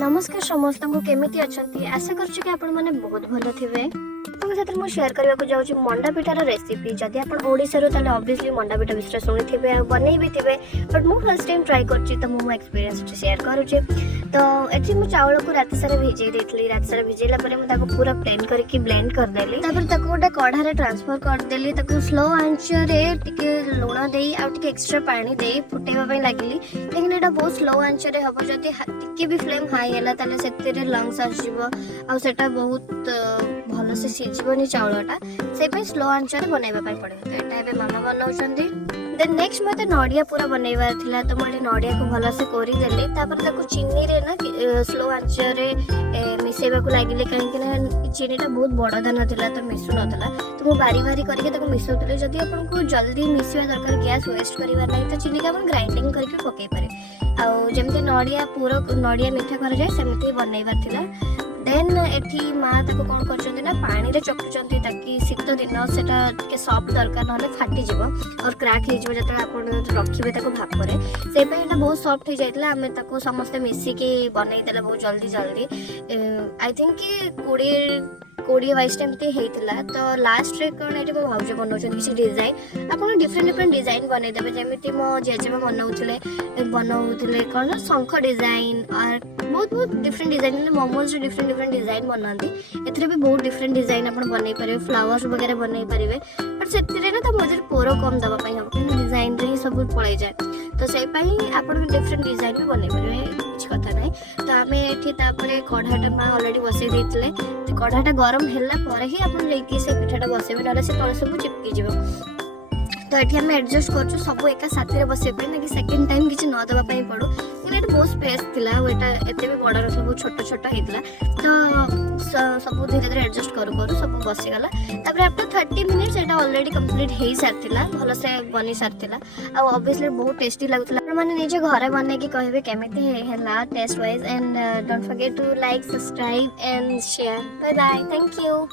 नमस्कार समस्त को केमिति अछंती आशा करछु कि आपण माने बहुत भलो थिबे। आपन साथ मु शेयर करबा को जाउछि मंडा पिठार रेसिपी। जदि आपण ओडिसा रो ताले ऑब्वियसली मंडा पिठा विषय सुनि थिबे आ बनै भी थिबे, बट मु फर्स्ट टाइम ट्राई करछि त मु एक्सपीरियंस शेयर करूछि। तो एथि मु चावल को रात सारा भिजै देथली। रात सारा भिजैला परे मु ताको पूरा प्लेन करके ब्लेंड कर देली। तापर ताको गोटे कढ़ा रे ट्रांसफर कर देली। ताको स्लो आंच रे टिके लूण देई आ टिके एक्स्ट्रा पानी देई फुटेबा पई लागिली। लेकिन एटा बहुत स्लो आंच रे हबो। जदि टिके भी फ्लेम हाई हैला ताले सेतिरे लंग्स आसीबो आ सेटा बहुत भलो से सिजिबोनी चावलटा। से पे स्लो आंच रे बनाइबा पई पड़े। तो एटा एबे मामा बनाउछंदी। देन नेक्स्ट मते नडिया पूरा बनैबार थिला। तो मोले नडिया को भलो से कोरी देली। तापर ताको चीनी रे ना स्लो आंच रे मिसेबा को लागिले काहे कि ना चीनीटा बहुत बड़ दाना थिला तो मिसु नथला। तो मु बारी बारी करके ताको मिसौतले। जदि आपन को जल्दी मिसिबा दरकार गैस वेस्ट करिवार नै तो चीनी का अपन ग्राइंडिंग करके पकै पारे। आउ जेमते नडिया पूरा नडिया मिठा कर जाए सेमते बनैबार थिला। देन एठी माँ ताको कोन करचंती ना पानी रे चकुचंती ताकि शीत दिन सेटा के सॉफ्ट दरकार नले फाटी जिवो और क्रैक हे जिवो। जते आपण रखिबे ताको भाप करे से पे एटा बहुत सॉफ्ट हे जाइतला। हमें ताको समस्त मिसी के बनै देला बहुत जल्दी जल्दी। आई थिंक कि 20-22 टाइम हेतिला। तो लास्ट रे कोन एटी मो भाउज बनौछन किसी डिजाइन आपण डिफरेंट डिजाइन बनै देबे। जेमिति मो जेजेबा बनौथिले कोन शंख डिजाइन और बहुत different design momos different design बनाती। एथरे भी बहुत डिफरेंट डिजाइन आपण बनै पारे, फ्लावर्स वगैरह बनै पारिबे। बट सेतिरे ना त मजर पोरो कम दबा पई हम कि डिजाइन रे सब पळै जाय। तो से पई आपण डिफरेंट डिजाइन भी बनै पारिबे, कुछ कथा नै। तो हमें एठी तापरे कढ़ाटा मा ऑलरेडी बसै देथिले। तो कढ़ाटा गरम होला परे ही आपण लेके से पिठाटा बसैबे, नले से तळे सब चिपकी जिवो। तो एठी हम एडजस्ट करछु सब एका साथे बसै पे ना कि सेकंड टाइम किछ न दबा पई पड़ो। कि एटा बहुत स्पेस थिला एटा एते भी बड़ा सब छोट छोट हेतला। तो सब धीरे धीरे एडजस्ट करू करू सब बसी गला। तापर आफ्टर 30 मिनिट्स एटा ऑलरेडी कंप्लीट हेई सारथिला, भलो से बनी सारथिला। आ ऑब्वियसली बहुत टेस्टी लागथिला। माने निजे घरे बने कि कहबे केमिति हैला test wise. And don't forget to like, subscribe and share. Bye bye, thank you.